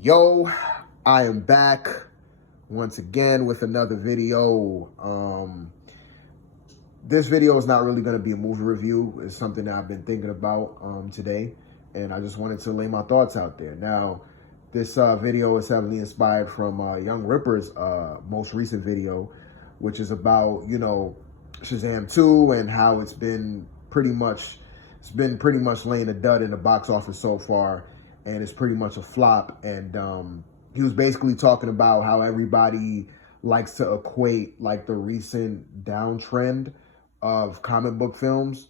Yo, I am back once again with another video. This video is not really going to be a movie review. It's something that I've been thinking about today, and I just wanted to lay my thoughts out there. Now, this video is heavily inspired from Young Ripper's most recent video, which is about, Shazam 2 and how it's been pretty much laying a dud in the box office so far, and it's pretty much a flop. And he was basically talking about how everybody likes to equate like the recent downtrend of comic book films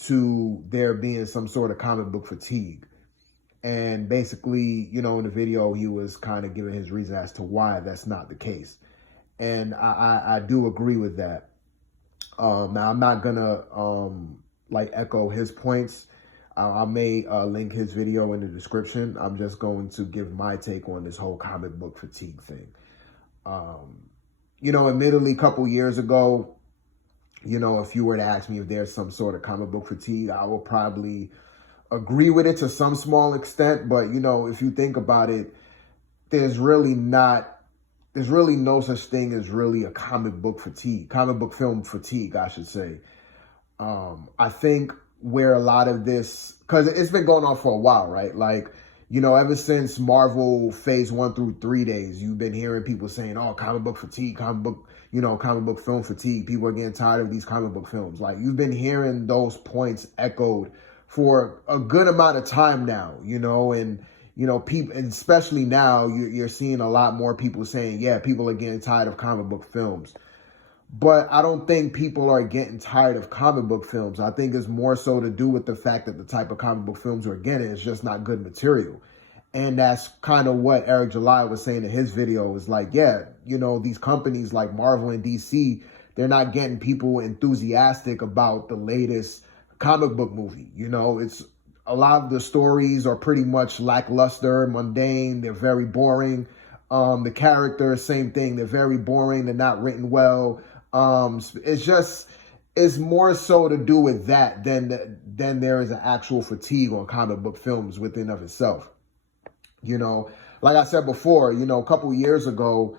to there being some sort of comic book fatigue. And basically, in the video, he was kind of giving his reason as to why that's not the case. And I do agree with that. Now, I'm not gonna echo his points. I may link his video in the description. I'm just going to give my take on this whole comic book fatigue thing. Admittedly, a couple years ago, if you were to ask me if there's some sort of comic book fatigue, I will probably agree with it to some small extent. But, if you think about it, there's really no such thing as really a comic book film fatigue, I should say. I think where a lot of this, because it's been going on for a while, right? Like, ever since Marvel phase 1 through 3 days, you've been hearing people saying, oh, comic book fatigue, comic book film fatigue. People are getting tired of these comic book films. Like, you've been hearing those points echoed for a good amount of time now, and people, and especially now, you're seeing a lot more people saying, yeah, people are getting tired of comic book films. But I don't think people are getting tired of comic book films. I think it's more so to do with the fact that the type of comic book films we're getting is just not good material. And that's kind of what Eric July was saying in his video. Is like, yeah, these companies like Marvel and DC, they're not getting people enthusiastic about the latest comic book movie. It's a lot of the stories are pretty much lackluster, mundane. They're very boring. The characters, same thing. They're very boring. They're not written well. It's more so to do with that than there is an actual fatigue on comic book films within of itself. Like I said before, a couple years ago,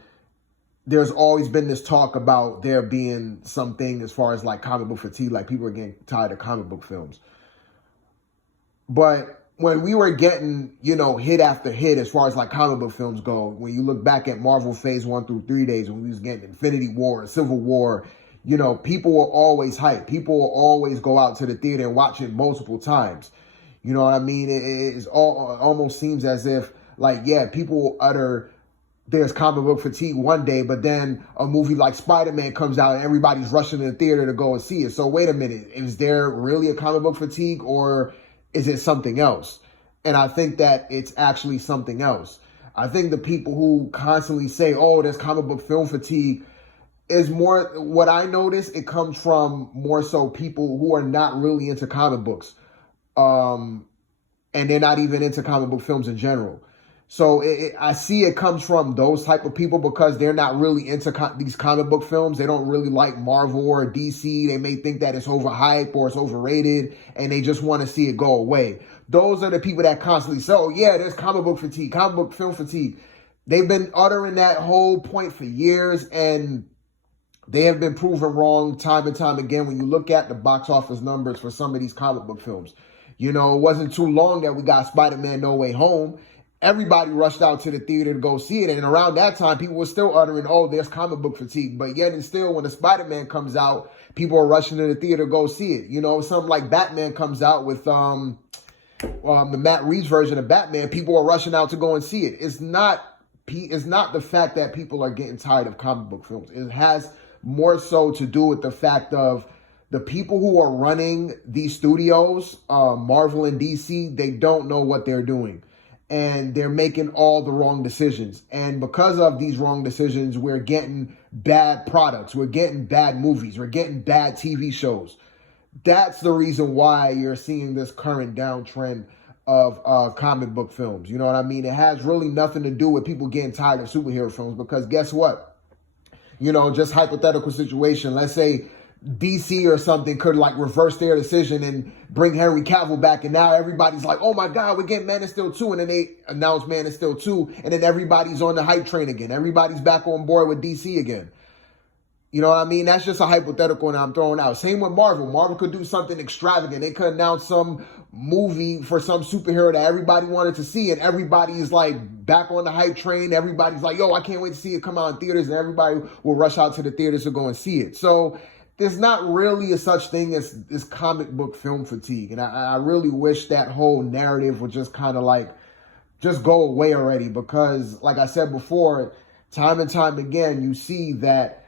there's always been this talk about there being something as far as like comic book fatigue, like people are getting tired of comic book films. But when we were getting, hit after hit as far as like comic book films go, when you look back at Marvel phase 1 through 3 days, when we was getting Infinity War, Civil War, people were always hyped. People will always go out to the theater and watch it multiple times. You know what I mean? It almost seems as if, like, yeah, people will utter there's comic book fatigue one day, but then a movie like Spider-Man comes out and everybody's rushing to the theater to go and see it. So wait a minute, is there really a comic book fatigue, or is it something else? And I think that it's actually something else. I think the people who constantly say, oh, there's comic book film fatigue, is more, what I notice, it comes from more so people who are not really into comic books. And they're not even into comic book films in general. So I see it comes from those type of people because they're not really into these comic book films. They don't really like Marvel or DC. They may think that it's overhyped or it's overrated, and they just want to see it go away. Those are the people that constantly say, oh, yeah, there's comic book fatigue, comic book film fatigue. They've been uttering that whole point for years, and they have been proven wrong time and time again when you look at the box office numbers for some of these comic book films. It wasn't too long that we got Spider-Man No Way Home. Everybody rushed out to the theater to go see it. And around that time, people were still uttering, oh, there's comic book fatigue. But yet and still, when the Spider-Man comes out, people are rushing to the theater to go see it. Something like Batman comes out with the Matt Reeves version of Batman, people are rushing out to go and see it. It's not the fact that people are getting tired of comic book films. It has more so to do with the fact of the people who are running these studios, Marvel and DC, they don't know what they're doing. And they're making all the wrong decisions. And because of these wrong decisions, we're getting bad products. We're getting bad movies. We're getting bad TV shows. That's the reason why you're seeing this current downtrend of comic book films. You know what I mean? It has really nothing to do with people getting tired of superhero films, because guess what? Just hypothetical situation. Let's say DC or something could like reverse their decision and bring Henry Cavill back, and now everybody's like, oh my God, we're getting Man of Steel 2, and then they announce Man of Steel 2, and then everybody's on the hype train again. Everybody's back on board with DC again. You know what I mean? That's just a hypothetical and I'm throwing out. Same with Marvel. Marvel could do something extravagant. They could announce some movie for some superhero that everybody wanted to see, and everybody is like back on the hype train. Everybody's like, yo, I can't wait to see it come out in theaters, and everybody will rush out to the theaters to go and see it. So there's not really a such thing as this comic book film fatigue. And I really wish that whole narrative would just kind of like just go away already, because like I said before, time and time again, you see that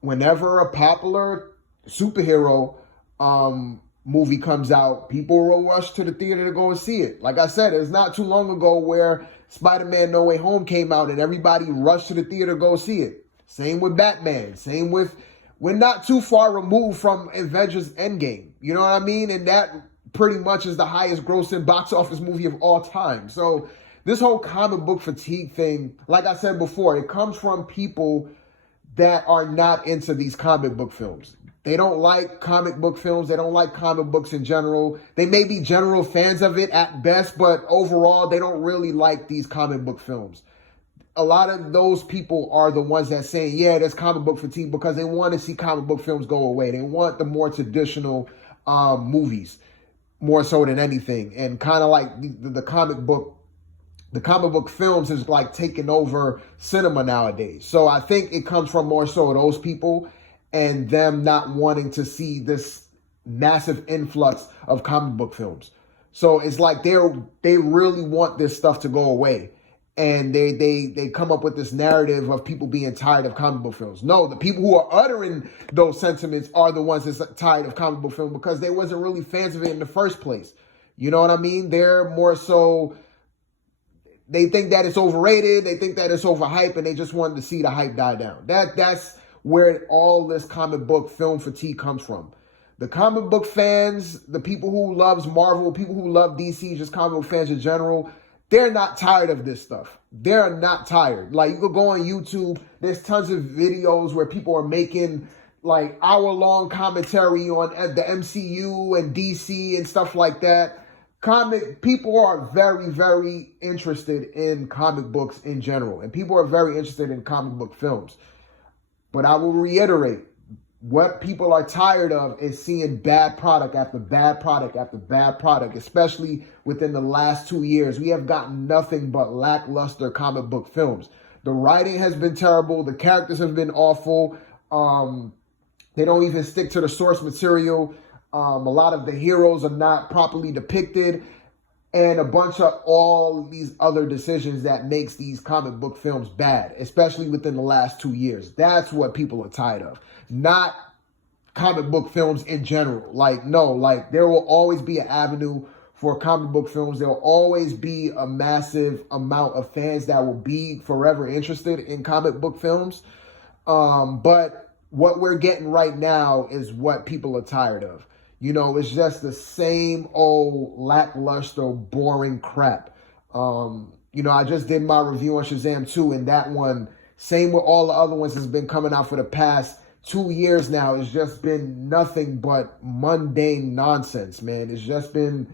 whenever a popular superhero movie comes out, people will rush to the theater to go and see it. Like I said, it's not too long ago where Spider-Man No Way Home came out and everybody rushed to the theater to go see it. Same with Batman. Same with, we're not too far removed from Avengers Endgame. You know what I mean? And that pretty much is the highest grossing box office movie of all time. So this whole comic book fatigue thing, like I said before, it comes from people that are not into these comic book films. They don't like comic book films. They don't like comic books in general. They may be general fans of it at best, but overall, they don't really like these comic book films. A lot of those people are the ones that say, yeah, there's comic book fatigue, because they want to see comic book films go away. They want the more traditional movies more so than anything. And kind of like the comic book films is like taking over cinema nowadays. So I think it comes from more so those people and them not wanting to see this massive influx of comic book films. So it's like they really want this stuff to go away. And they come up with this narrative of people being tired of comic book films. No, the people who are uttering those sentiments are the ones that's tired of comic book film, because they wasn't really fans of it in the first place. You know what I mean? They're more so, they think that it's overrated, they think that it's overhyped, and they just wanted to see the hype die down. That's where all this comic book film fatigue comes from. The comic book fans, the people who loves Marvel, people who love DC, just comic book fans in general, they're not tired of this stuff. They're not tired. Like, you could go on YouTube, there's tons of videos where people are making like hour-long commentary on the MCU and DC and stuff like that. People are very, very interested in comic books in general, and people are very interested in comic book films. But I will reiterate, what people are tired of is seeing bad product after bad product after bad product, especially within the last 2 years. We have gotten nothing but lackluster comic book films. The writing has been terrible. The characters have been awful. They don't even stick to the source material. A lot of the heroes are not properly depicted, and a bunch of all these other decisions that makes these comic book films bad, especially within the last 2 years. That's what people are tired of, not comic book films in general. Like, no, like there will always be an avenue for comic book films. There will always be a massive amount of fans that will be forever interested in comic book films. But what we're getting right now is what people are tired of. You know, it's just the same old lackluster, boring crap. You know, I just did my review on Shazam 2, and that one, same with all the other ones that's been coming out for the past 2 years now, it's just been nothing but mundane nonsense, man. It's just been,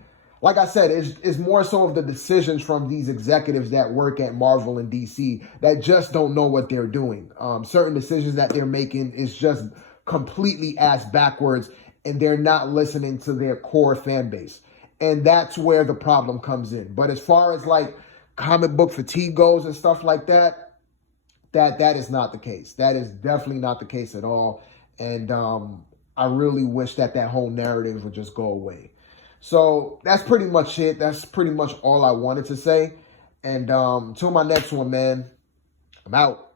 like I said, it's more so of the decisions from these executives that work at Marvel and DC that just don't know what they're doing. Certain decisions that they're making is just completely ass backwards, and they're not listening to their core fan base. And that's where the problem comes in. But as far as like comic book fatigue goes and stuff like that, that is not the case. That is definitely not the case at all. And I really wish that whole narrative would just go away. So that's pretty much it. That's pretty much all I wanted to say. And till my next one, man, I'm out.